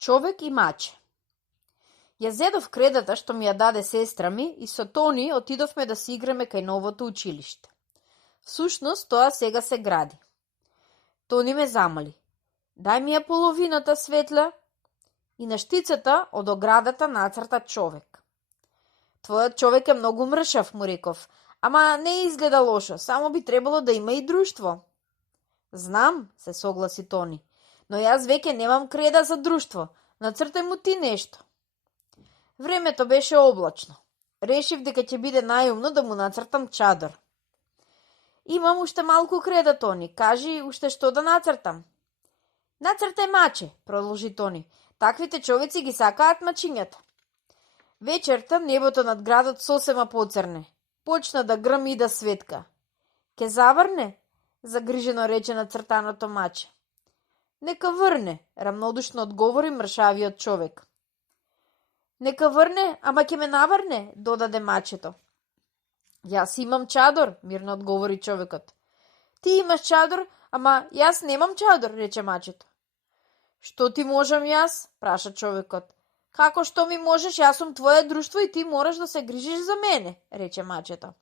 Човек и маче. Ја зедов кредата што ми ја даде сестра ми и со Тони отидовме да се играме кај новото училиште. Всушност, тоа сега се гради. Тони ме замоли. Дај ми ја половината светла и на штицата од оградата нацрта човек. Твојот човек е многу мршав, му реков, ама не изгледа лошо, само би требало да има и друштво. Знам, се согласи Тони, но јас веќе немам креда за друштво. Нацртај му ти нешто. Времето беше облачно. Решив дека ќе биде најумно да му нацртам чадор. Имам уште малку креда, Тони. Кажи уште што да нацртам. Нацртај маче, продолжи Тони. Таквите човеци ги сакаат мачињата. Вечерта небото над градот сосема поцрне. Почна да грми и да светка. Ке заврне? Загрижено рече нацртаното маче. Нека врне, рамнодушно одговори мршавиот човек. Нека врне, ама ќе ме наврне, додаде мачето. Јас имам чадор, мирно одговори човекот. Ти имаш чадор, ама јас немам чадор, рече мачето. Што ти можам јас? Праша човекот. Како што ми можеш, јас сум твое друштво и ти мораш да се грижиш за мене, рече мачето.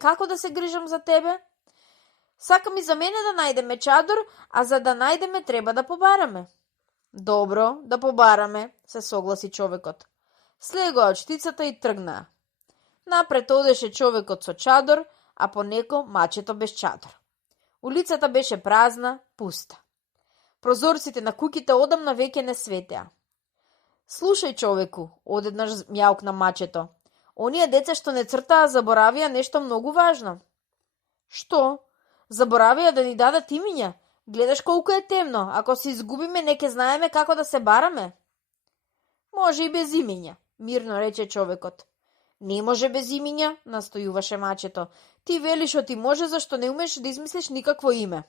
Како да се грижам за тебе? Сакам и за мене да најдеме чадор, а за да најдеме треба да побараме. Добро, да побараме, се согласи човекот. Слегоа од штицата и тргнаа. Напред одеше човекот со чадор, а по неко мачето без чадор. Улицата беше празна, пуста. Прозорците на куќите одамна веќе не светеа. Слушај, човеку, одеднаш мјаукна мачето. Оние деца што не цртаа заборавија нешто многу важно. Што? Заборавија да ни дадат имиња? Гледаш колку е темно. Ако се изгубиме, не ке знаеме како да се бараме. Може и без имиња, мирно рече човекот. Не може без имиња, настојуваше мачето. Ти велиш ти може, зашто не умееш да измислиш никакво име.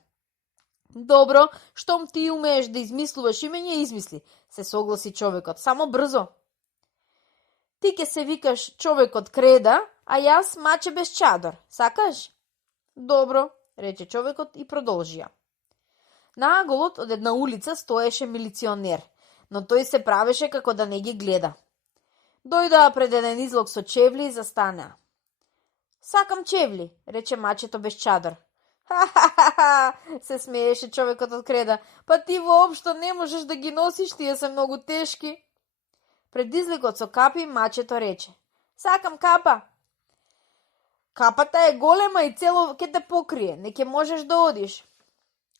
Добро, штом ти умееш да измислуваш имење, измисли, се согласи човекот. Само брзо. Ти ке се викаш човекот креда, а јас маче без чадор. Сакаш? Добро, рече човекот и продолжија. На аголот од една улица стоеше милиционер, но тој се правеше како да не ги гледа. Дојдоа пред еден излог со чевли и застанаа. Сакам чевли, рече мачето без чадор. Ха-ха-ха, се смееше човекот од креда. Па ти воопшто не можеш да ги носиш, тие се многу тешки. Пред излегот со капи мачето рече. Сакам капа. Капата е голема и цело ќе те покрие, не ќе можеш да одиш.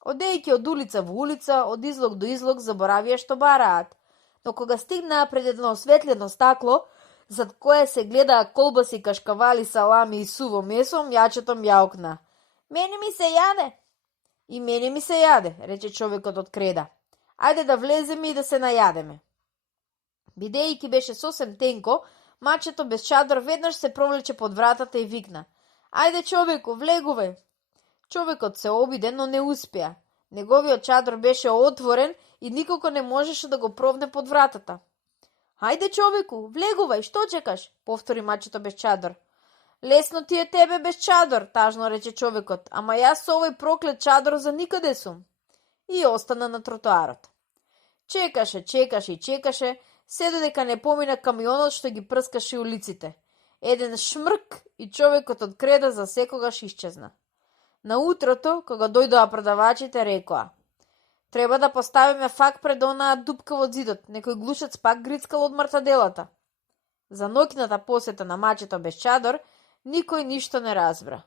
Одејќи од улица во улица, од излог до излог, заборавија што бараат. Но кога стигнаа пред едно осветлено стакло, зад кое се гледаа колбаси, кашкавали, салами и суво месо, јачето мјаукна. Мене ми се јаде. И мене ми се јаде, рече човекот од креда. Ајде да влеземе и да се најадеме. Бидејќи беше сосем тенко, мачето без чадор веднаш се провлече под вратата и викна. Ајде човеку, влегувај. Човекот се обиде, но не успеа. Неговиот чадор беше отворен и никако не можеше да го провне под вратата. Ајде човеку, влегувај, што чекаш? Повтори мачето без чадор. Лесно ти е тебе без чадор, тажно рече човекот, ама јас со овој проклет чадор за никаде сум. И остана на тротоарот. Чекаше и чекаше, се додека не помина камионот што ги прскаше улиците. Еден шмрк и човекот од креда за секогаш исчезна. На утрото, кога дојдоа продавачите, рекоа. Треба да поставиме фак пред онаа дупка во зидот, некој глушец пак грицкал од мртаделата. За ноќната посета на мачето без чадор, никој ништо не разбра.